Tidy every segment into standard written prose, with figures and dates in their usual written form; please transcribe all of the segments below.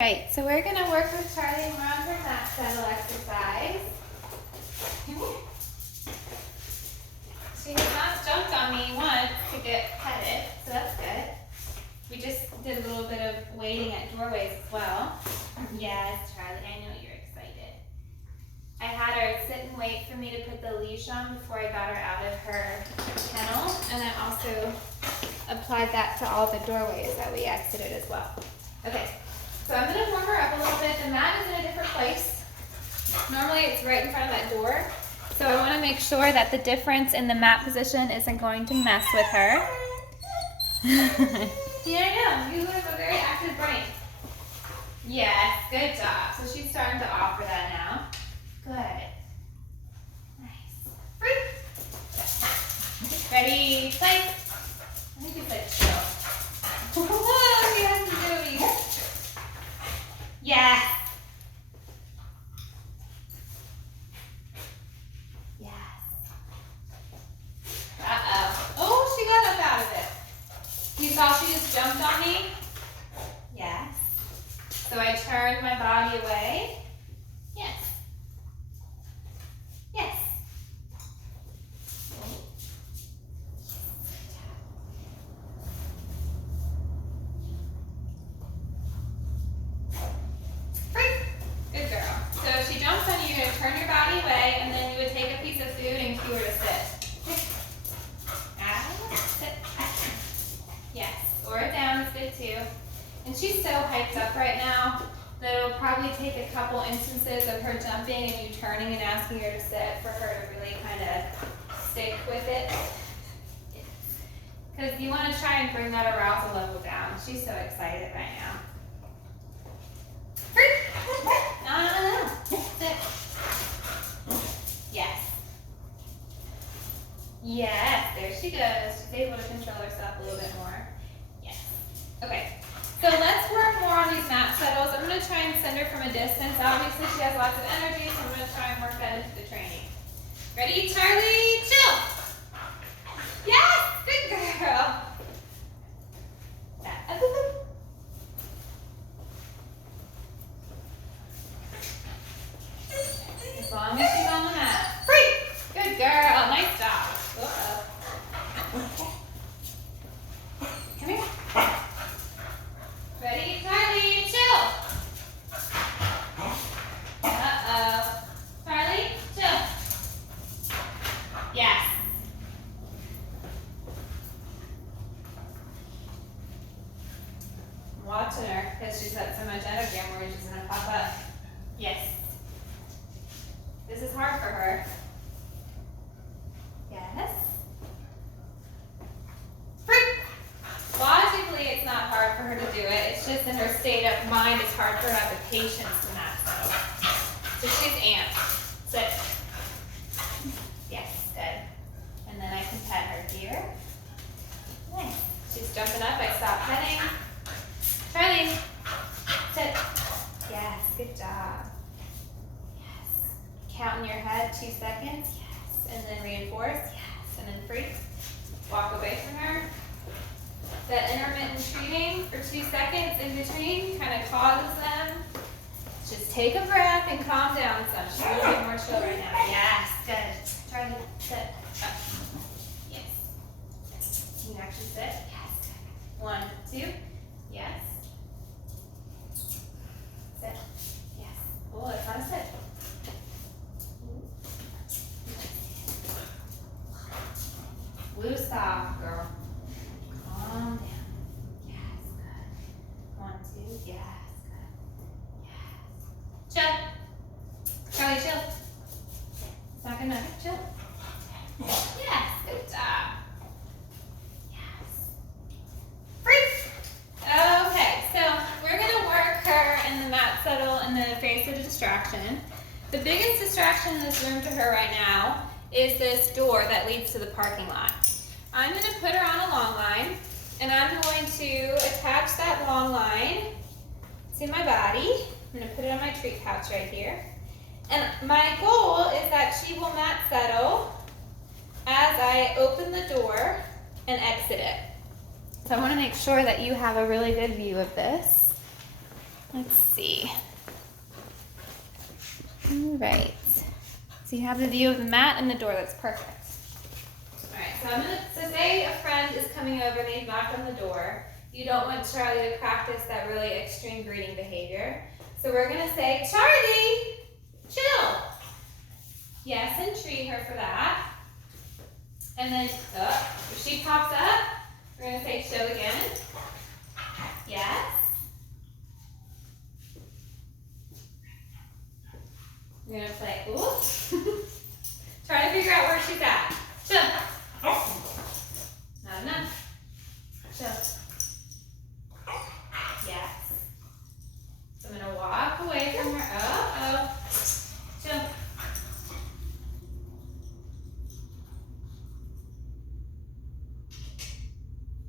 Right, so we're gonna work with Charlie more on her mat settle exercise. She has not jumped on me once to get petted, so that's good. We just did a little bit of waiting at doorways as well. Yes, Charlie, I know you're excited. I had her sit and wait for me to put the leash on before I got her out of her kennel, and I also applied that to all the doorways that we exited as well. Okay. So I'm going to warm her up a little bit. The mat is in a different place. Normally it's right in front of that door. So I want to make sure that the difference in the mat position isn't going to mess with her. Yeah, I know. You have a very active brain. Yes, good job. So she's starting to offer that now. Good. Nice. Free. Ready, play. I think you said chill. Whoa, she has to do it. Yes. Yes. Uh-oh. Oh, she got up out of it. You saw she just jumped on me? Yes. So I turned my body away. Yes. Yes. Good girl. So if she jumps on you, you're going to turn your body away, and then you would take a piece of food and cue her to sit. Sit. Yes. Or down is good too. And she's so hyped up right now that it'll probably take a couple instances of her jumping and you turning and asking her to sit for her to really kind of stick with it. Because you want to try and bring that arousal level down. She's so excited right now. No. Sit. Yes. Yes, there she goes. She's able to control herself a little bit more. Yes. Okay. So let's work more on these mat settles. I'm going to try and send her from a distance. Obviously, she has lots of energy, so I'm going to try and work that into the training. Ready, Charlie? Chill. Yes, good girl. As long as she's on the mat. Free. Good girl. Nice job. Uh-oh. Come here. Ready, Charlie? Chill. Uh-oh. Charlie, chill. Yes. I'm watching her because she's got so much energy. I'm worried she's going to pop up. Yes. This is hard for her. Yes. Free. Logically, it's not hard for her to do it. It's just in her state of mind, it's hard for her to have the patience in that settle. So she's amped. Sit. Yes, good. And then I can pet her here. Nice. She's jumping up. I stop petting. Charlie. Sit. Yes, good job. Count in your head 2 seconds, yes, and then reinforce, yes, and then free. Walk away from her. That intermittent treating for 2 seconds in between kind of causes them. Just take a breath and calm down some. She's a little bit more chill right now. Yes, good. Try to sit up. Yes. You can actually sit. Yes. 1, 2. Yes. Sit. Yes. Oh, it's not a sit. Loose off, girl. Calm down. Yes, good. 1, 2. Yes, good. Yes. Chill. Charlie, chill. It's not gonna chill. Yes, good job. Yes. Free. Okay, so we're gonna work her in the mat settle in the face of the distraction. The biggest distraction in this room to her right now is this door that leads to the parking lot. I'm going to put her on a long line, and I'm going to attach that long line to my body. I'm going to put it on my treat pouch right here. And my goal is that she will mat settle as I open the door and exit it. So I want to make sure that you have a really good view of this. Let's see. All right. So you have the view of the mat and the door. That's perfect. All right. So say a friend is coming over. They've knocked on the door. You don't want Charley to practice that really extreme greeting behavior. So we're gonna say, Charley, chill. Yes, and treat her for that. And then if she pops up, we're gonna say chill again. Yes. We're gonna play, ooh. Try to figure out where she's at. Chill. Not enough. Chill. Yes. So I'm gonna walk away from her. Chill.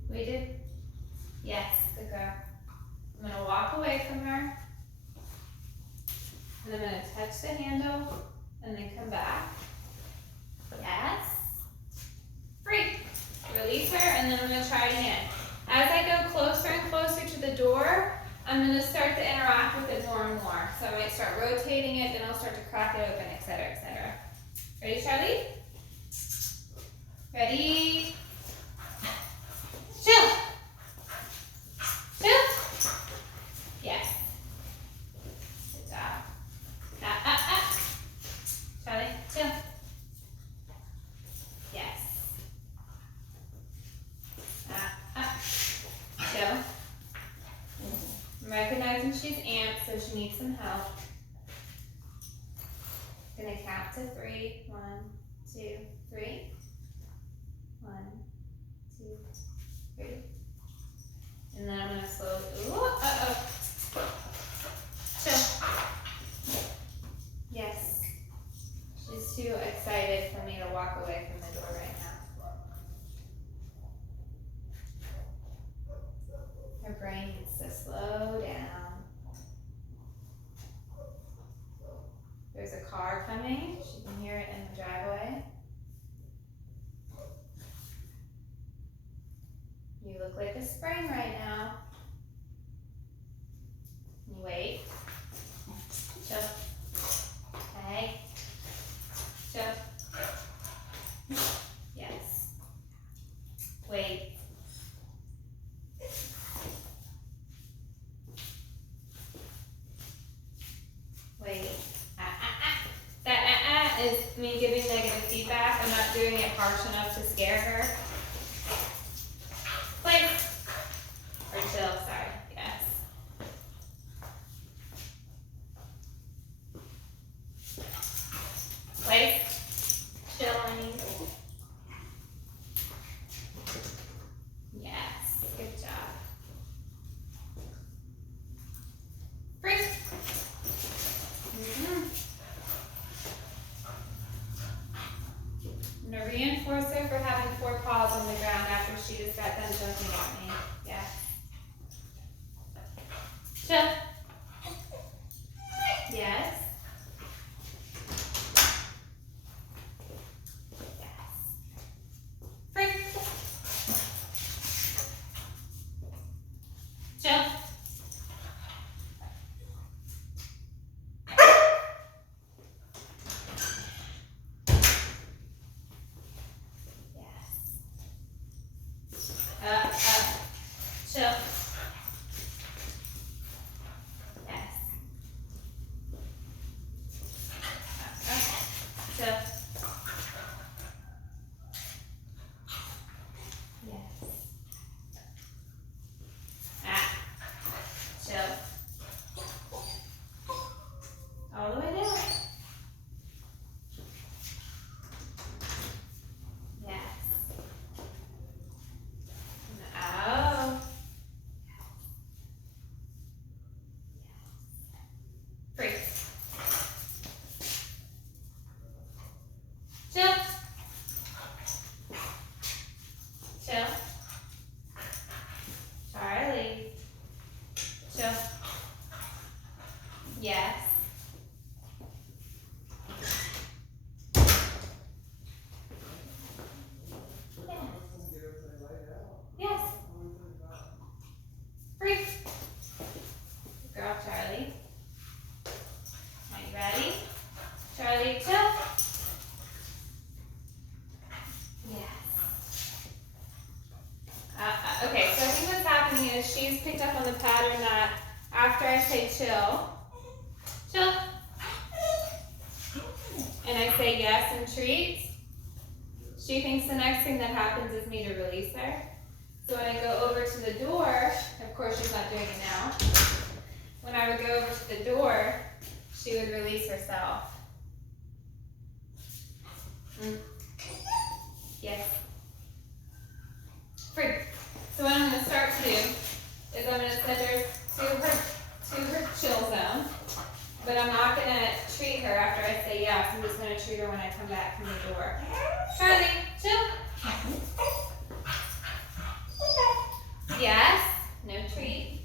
Waited? Yes, good girl. I'm gonna walk away from her. And I'm gonna touch the handle and then come back. Yes. Free. Release her and then I'm gonna try it again. As I go closer and closer to the door, I'm gonna start to interact with it more and more. So I might start rotating it, then I'll start to crack it open, etc., etc. Ready, Charley? Ready? Chill. Chill. Yes. Good job. Charley, chill. Yes. Chill. I'm recognizing she's amped, so she needs some help. Gonna count to 3. 1, 2, 3. 1, 2, 3. And then I'm gonna slowly, chill. Yes. She's too excited for me to walk away from the door right now. Her brain needs to slow down. There's a car coming. She can hear it in the driveway. You look like a spring right now. You wait. Chill. Okay. Chill. Yes. Wait. Wait. That is me giving negative feedback. I'm not doing it harsh enough to scare her. Play. Or chill, sorry. Yes. Play. Chilling. Yes. Good job. Breathe. I'm going to reinforce her for having 4 paws on the ground after she just got done jumping at me. Yeah. Chill. Yes. Yes. Free. Chill. Chill. Yes. Chill. Yes. Chill. All the way down. Yes. Out. Free. Chill. Chill. Charley. Chill. Yes. Yes. Free. Good girl, Charley. say chill, chill, and I say yes and treat, she thinks the next thing that happens is me to release her. So when I go over to the door, of course she's not doing it now. When I would go over to the door, she would release herself. Yes. Free. So what I'm going to start to do is I'm going to send her to her chill zone, but I'm not going to treat her after I say yes. I'm just going to treat her when I come back from the door. Charley, chill. Yes. No treat.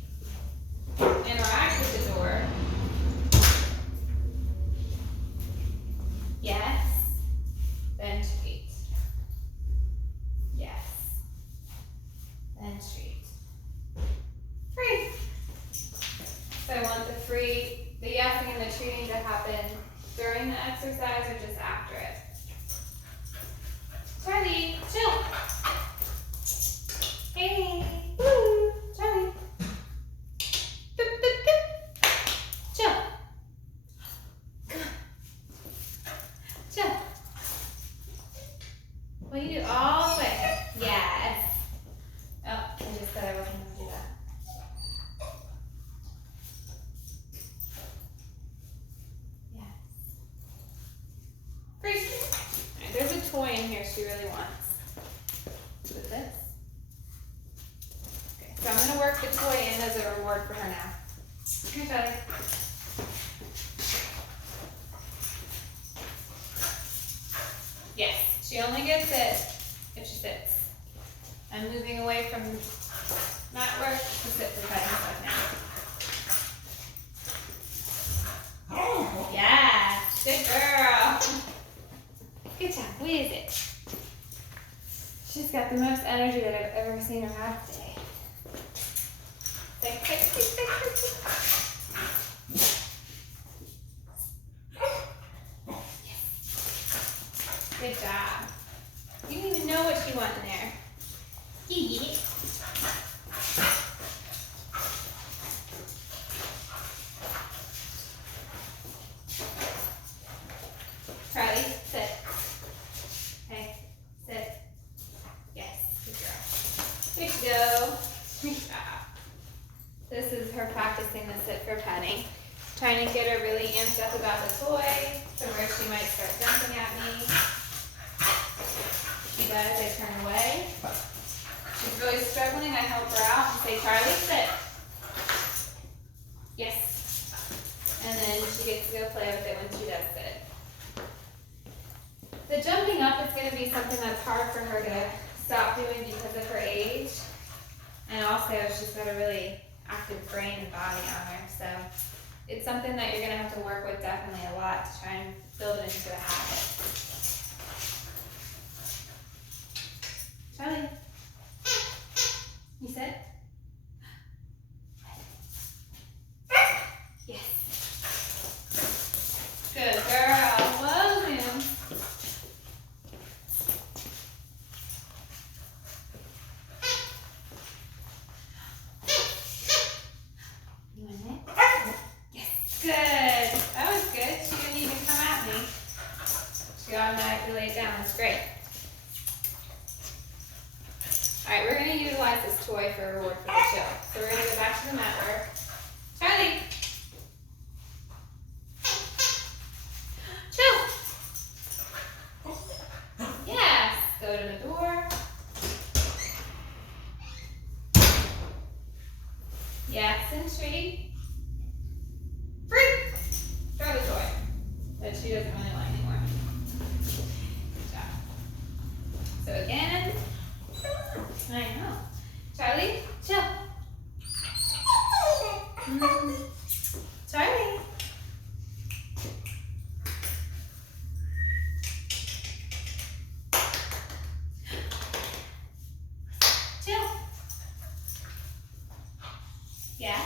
Interact with the door. Yes. Then treat. Yes. Then treat. Free. So I want the yesing and the treating to happen during the exercise or just after it. Charley, chill. Hey. Woo. Charley. Boop, boop, boop. Chill. Come on. Chill. What do you do all the way? Yes. Oh, I just said I wasn't going to do that. Yes. Great. All right, there's a toy in here she really wants. With this. Okay, so I'm going to work the toy in as a reward for her now. Come here, Charley. Yes, she only gets it if she sits. I'm moving away from mat work to sit for 5 minutes now. Oh, yeah, good girl. Good job. What is it? She's got the most energy that I've ever seen her have today. Good job. You didn't even know what you want in there. You eat it. Charley, sit. Hey, sit. Yes, good girl. There you go. Good job. This is her practicing the sit for petting. Trying to get her really amped up about the toy to where she might start jumping at me. She does, I turn away. She's really struggling, I help her out and say, Charley, sit. Yes. And then she gets to go play with it when she does sit. The jumping up is going to be something that's hard for her to stop doing because of her age. And also, she's got a really active brain and body on her. So it's something that you're going to have to work with definitely a lot to try and build it into a habit. Charley, you sit? Yes. Good girl. Whoa, Zoom. You want it? Yes. Good. That was good. She didn't even come at me. She automatically laid down. That's great. Alright, we're going to utilize this toy for a reward for the chill. So we're going to go back to the mat work. Charley! Chill! Yes! Go to the door. Yes, and treat. Free! Throw the toy that she doesn't really like anymore. Good job. So again, I know. Charley, chill. Charley. Chill. Yeah.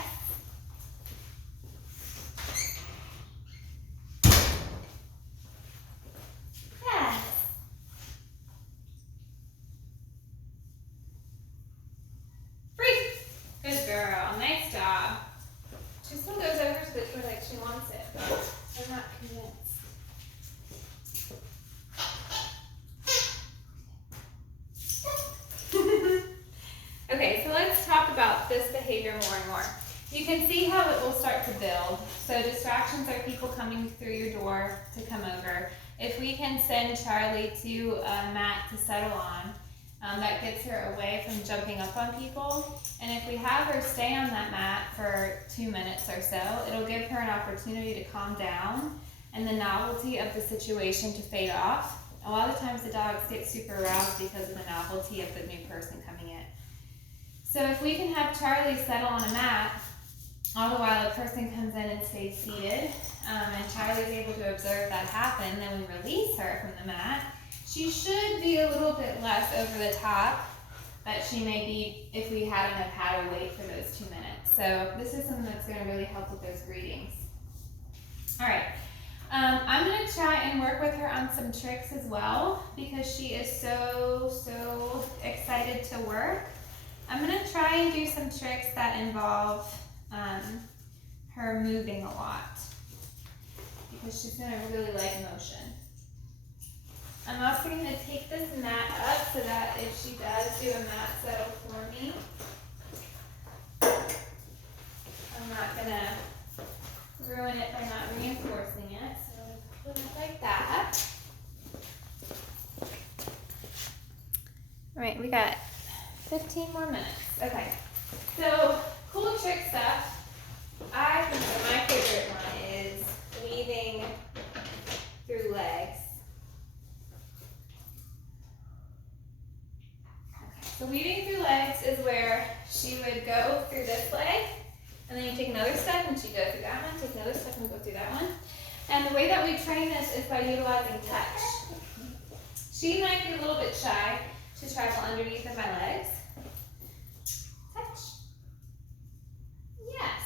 Yeah. it to her like she wants it, but I'm not convinced. Okay, so let's talk about this behavior more and more. You can see how it will start to build. So distractions are people coming through your door to come over. If we can send Charley to a mat to settle on, that gets her away from jumping up on people. And if we have her stay on that mat for 2 minutes or so, it'll give her an opportunity to calm down and the novelty of the situation to fade off. A lot of times the dogs get super aroused because of the novelty of the new person coming in. So if we can have Charley settle on a mat, all the while a person comes in and stays seated, and Charley's able to observe that happen, then we release her from the mat. She should be a little bit less over the top that she may be if we hadn't have had her wait for those 2 minutes. So this is something that's going to really help with those greetings. All right, I'm going to try and work with her on some tricks as well because she is so excited to work. I'm going to try and do some tricks that involve her moving a lot because she's going to really like motion. I'm also going to take this mat up so that if she does do a mat settle for me, I'm not going to ruin it by not reinforcing it. So I'm going to put it like that. All right, we got 15 more minutes. Okay, so cool trick stuff. I think that my favorite one is weaving through legs. Okay, so weaving through legs is where she would go through this leg, and then you take another step and she'd go through that one, take another step and go through that one. And the way that we train this is by utilizing touch. She might be a little bit shy to travel underneath of my legs. Touch. Yes.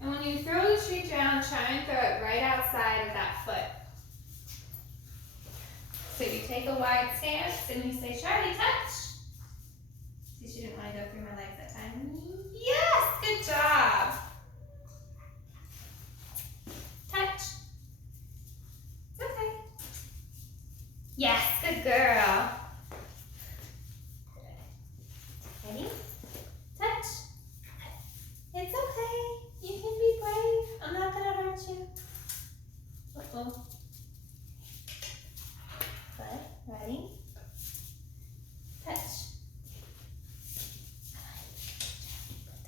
And when you throw the treat down, try and throw it right outside of that foot. So you take a wide stance and you say, Charley, touch. See, she didn't want to go through my legs that time. Yes, good job. Touch. It's okay. Yes, good girl. Ready? Touch. It's okay. You can be brave. I'm not going to hurt you. Uh-oh. Good. Ready? Touch.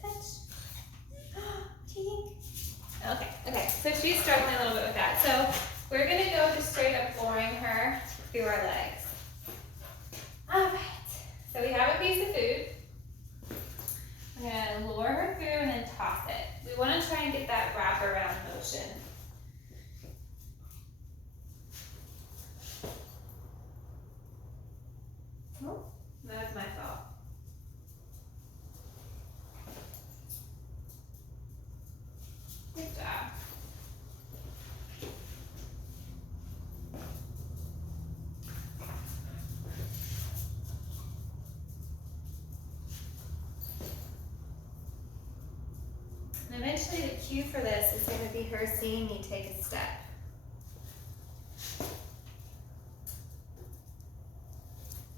Touch. What do you think? Okay. So she's struggling a little bit with that. So we're going to go just straight up luring her through our legs. All right. So we have a piece of food. We're going to lure her through and then toss it. We want to try and get that wrap around motion. Oh, that was my fault. Good job. And eventually the cue for this is going to be her seeing me take a step.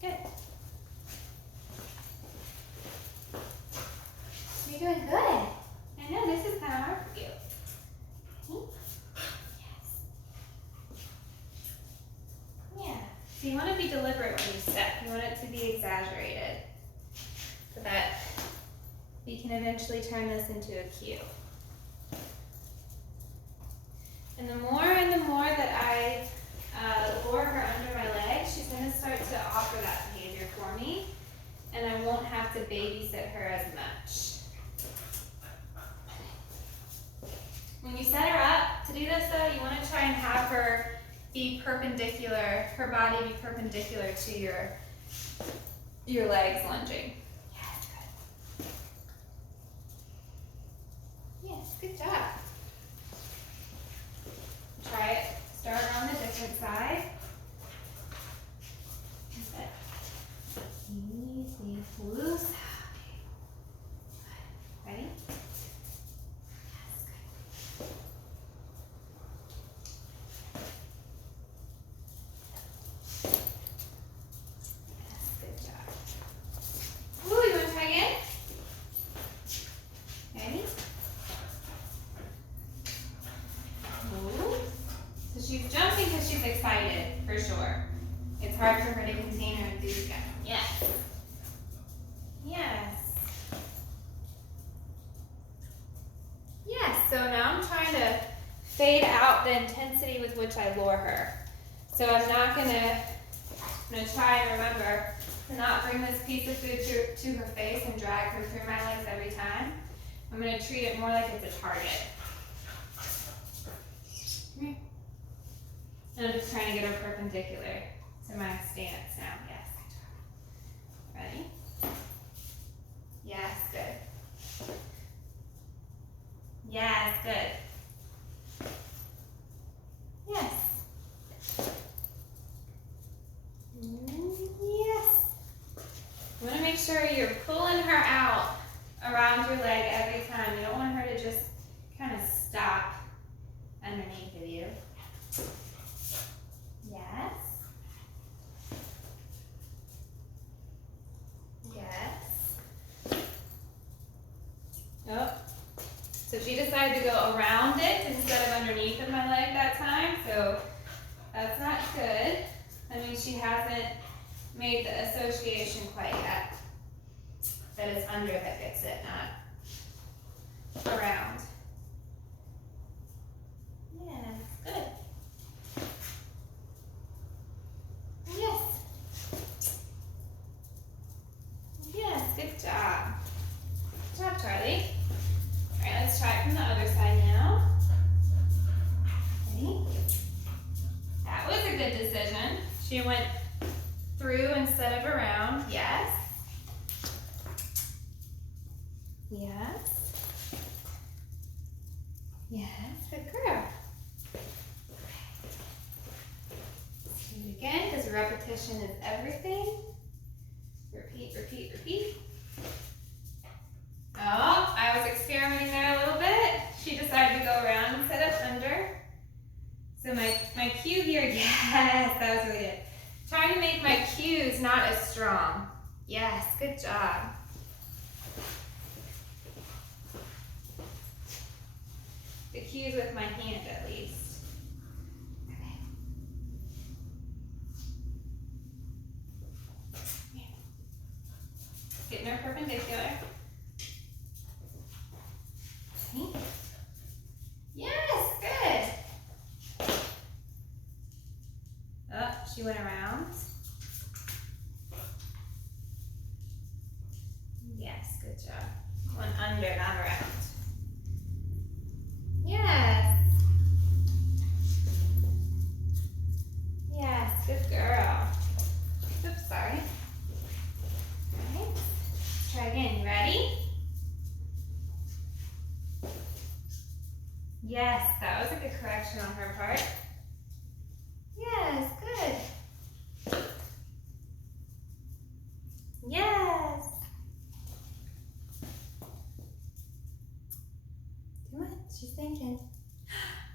Good. You're doing good. I know this is kind of hard for you. Yes. Yeah. So you want to be deliberate when you step. You want it to be exaggerated so that we can eventually turn this into a cue. And the more that I lure her under my legs, she's going to start to offer that behavior for me, and I won't have to babysit her as much. When you set her up to do this though, you want to try and have her be perpendicular, her body be perpendicular to your legs lunging. Yes, good. Yes, good job. Try it. Start on the different side. Easy. Loose. Ready? Yes, good. she's jumping because she's excited, for sure. It's hard for her to contain her enthusiasm. Yes. Yes. Yes, so now I'm trying to fade out the intensity with which I lure her. So I'm gonna try and remember to not bring this piece of food to her face and drag her through my legs every time. I'm gonna treat it more like it's a target. And I'm just trying to get her perpendicular to my stance now. Yes, good job. Ready? Yes, good. Yes, good. Yes. Yes. You want to make sure you're pulling her out around your leg every time. You don't want her to just kind of stop underneath of you. Yes. Yes. Oh. So she decided to go around it instead of underneath of my leg that time, so that's not good. That means she hasn't made the association quite yet. That it's under that gets it, not around. Yes, good. Yes. Yes, good job. Good job, Charlie. All right, let's try it from the other side now. Ready? That was a good decision. She went through instead of around. Yes. Yes. Yes, good girl. Let's do it again, because repetition is everything. Repeat, repeat, repeat. Oh, I was experimenting there a little bit. She decided to go around instead of under. So my cue here, yes, that was really good. Trying to make my cues not as strong. Yes, good job. The cues with my hand at least. Okay. Yeah. Getting her perpendicular. Okay. Yes, good. Oh, she went around. Yes, good job. Went under, not around. Yes. Yes, good girl. Oops, sorry. All right. Let's try again. You ready? Yes, that was a good correction on her part. Yes, good. Yes. Come on, she's thinking.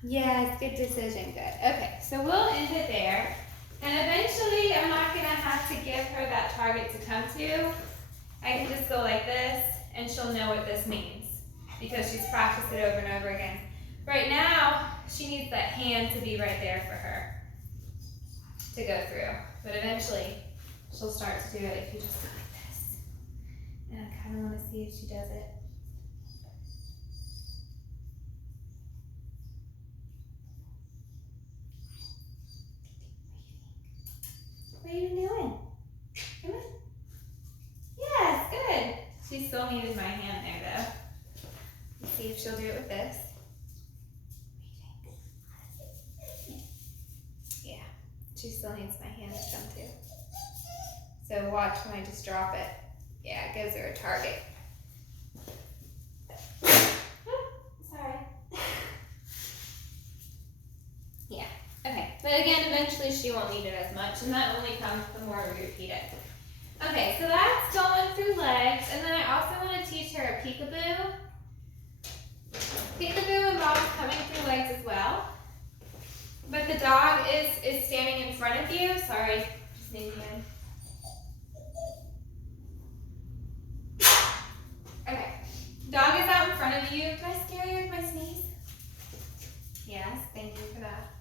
Yes, good decision, good. Okay, so we'll end it there. And eventually, I'm not gonna have to give her that target to come to. I can just go like this, and she'll know what this means because she's practiced it over and over again. Right now, she needs that hand to be right there for her to go through. But eventually, she'll start to do it if you just go like this. And I kind of want to see if she does it. What are you doing? Come on. Yes, good. She still needed my hand there, though. Let's see if she'll do it with this. Yeah, she still needs my hand to come to. So watch when I just drop it. Yeah, it gives her a target. Sorry. Yeah, okay. But again, eventually she won't need it as much, and that only comes the more we repeat it. Okay, so that's going through legs, and then I also want to teach her a peekaboo. Peekaboo involves coming through legs as well. But the dog is standing in front of you. Sorry, just sneezing in. Okay, dog is out in front of you. Did I scare you with my sneeze? Yes, thank you for that.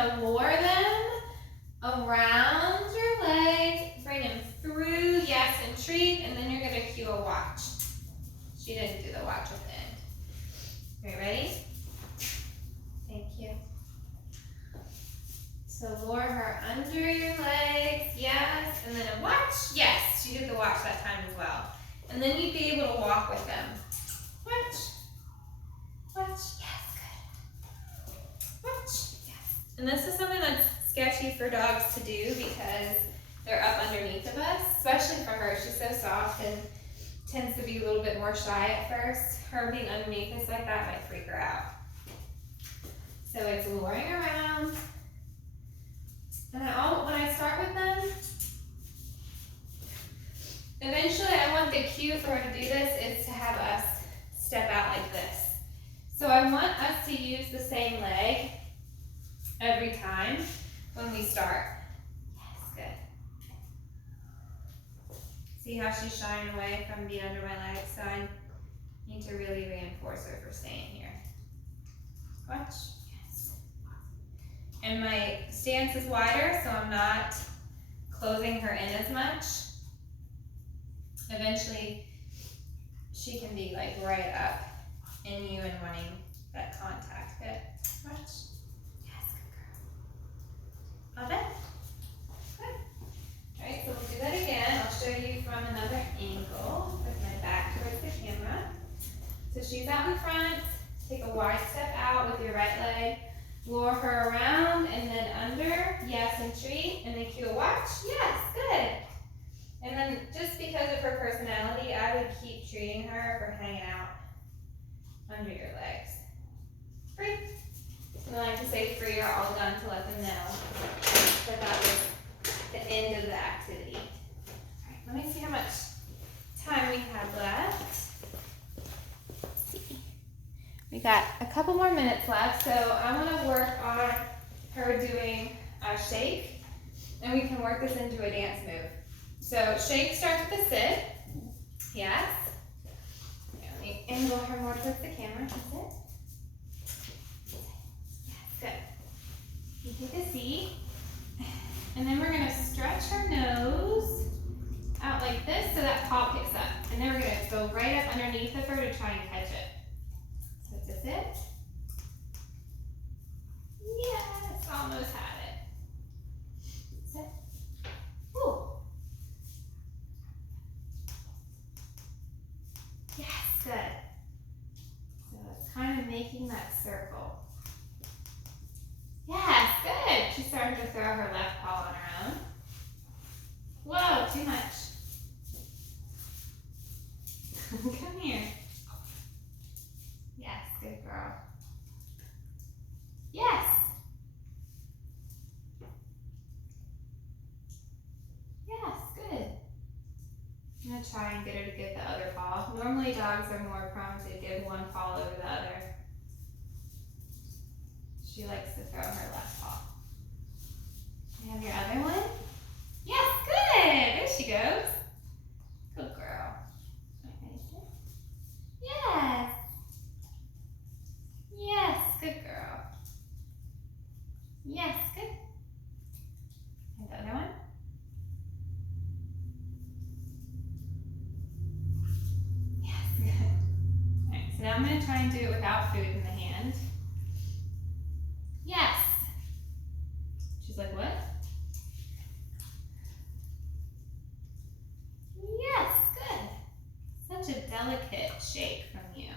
gonna lure them around your leg, bring them through, yes, and treat, and then you're gonna cue a watch. She didn't do the watch at the end. Are you ready? Thank you. So lure her under your legs, yes, and then a watch, yes, she did the watch that time as well. And then you'd be able to walk with them. Watch, watch, yes, good. Watch, yes. And this is something that's sketchy for dogs to do because they're up underneath of us, especially for her. She's so soft and tends to be a little bit more shy at first. Her being underneath us like that might freak her out. So it's luring around. And when I start with them, eventually I want the cue for her to do this is to have us step out like this. So I want us to use the same leg every time when we start. Yes, good. See how she's shying away from being under my legs? So I need to really reinforce her for staying here. Watch. Yes. And my stance is wider, so I'm not closing her in as much. Eventually, she can be like right up in you and wanting that contact. Good. Watch. Yes, good girl. All done? Good. All right, so we'll do that again. I'll show you from another angle with my back towards the camera. So she's out in front. Take a wide step out with your right leg. Lure her around and then under. Yes, and treat. And then cue a watch. Yes, good. And then just because of her personality, I would keep treating her for hanging out under your legs. Free. And I like to say free or all done to let them know that was the end of the activity. All right, let me see how much time we have left. Let's see. We got a couple more minutes left, so I want to work on her doing a shake, and we can work this into a dance move. So shake starts with a sit. Yes. Let me angle her more towards the camera. Sit. Yes, good. You take a seat. And then we're going to stretch her nose out like this so that paw picks up. And then we're going to go right up underneath of her to try and catch it. So it's a sit. Yes, almost had it. Sit. Ooh. Yes, good. So it's kind of making that circle. Yes, good. She's starting to throw her left paw on her own. Whoa, too much. Come here. Yes, good girl. Yes. Yes, good. I'm going to try and get her to get the other paw. Normally dogs are more prone to give one paw over the other. She likes to throw her left paw. You have your other one? Yes, good. There she goes. Good girl. Yes. Yes, good girl. Yes, good. And the other one? Yes, good. All right, so now I'm going to try and do it without food in the hand. Yes. She's like, what? Yes, good. Such a delicate shake from you.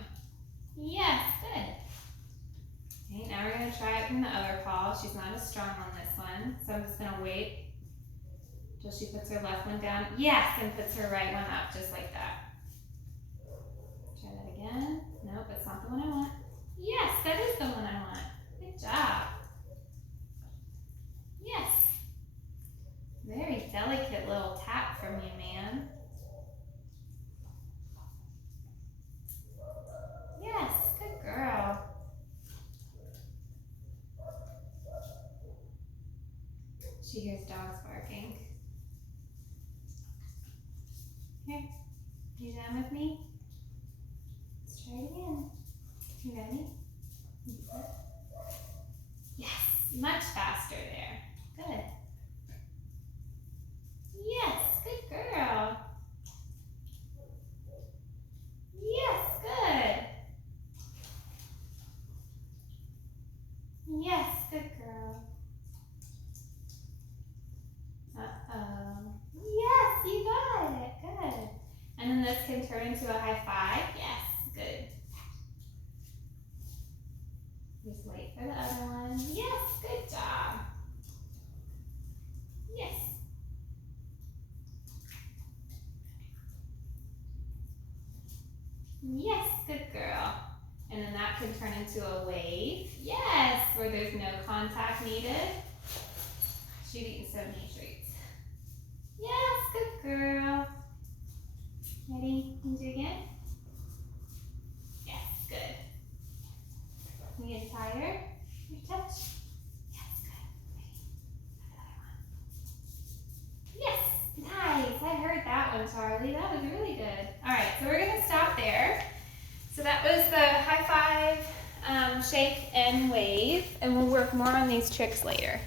Yes, good. Okay, now we're going to try it from the other paw. She's not as strong on this one, so I'm just going to wait till she puts her left one down. Yes, and puts her right one up, just like that. Try that again. Nope, that's not the one I want. Yes, that is the one I want. Good job. Yes. Very delicate little tap from you, man. Yes, good girl. She hears dogs barking. Here, you done with me? Let's try it again. You ready? Yes, much faster. Just wait for the other one. Yes, good job. Yes. Yes, good girl. And then that can turn into a wave. Yes, where there's no contact needed. She's eaten so many treats. Yes, good girl. Ready? Can you do it again? Yes, good. You get tired? Your touch? Yes, good. Ready? Another one. Yes, nice. I heard that one, Charlie. That was really good. All right, so we're gonna stop there. So that was the high five, shake, and wave, and we'll work more on these tricks later.